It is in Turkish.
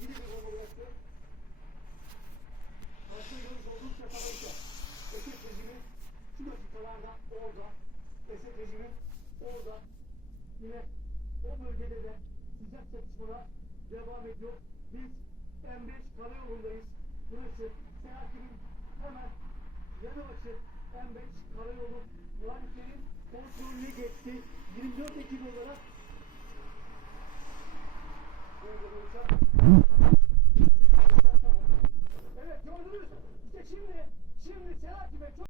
Yine bir bomba bıraktı. Karşıya görüş oldukça kalabalık. Esed rejimi şu dakikalarda orada. Esed rejimi orada. Yine o bölgede de sıcak çatışmalar devam ediyor. Biz M5 karayolundayız. Burası seyahatinin hemen yanı başı M5 karayolu muhaliflerin kontrolüne geçti. 24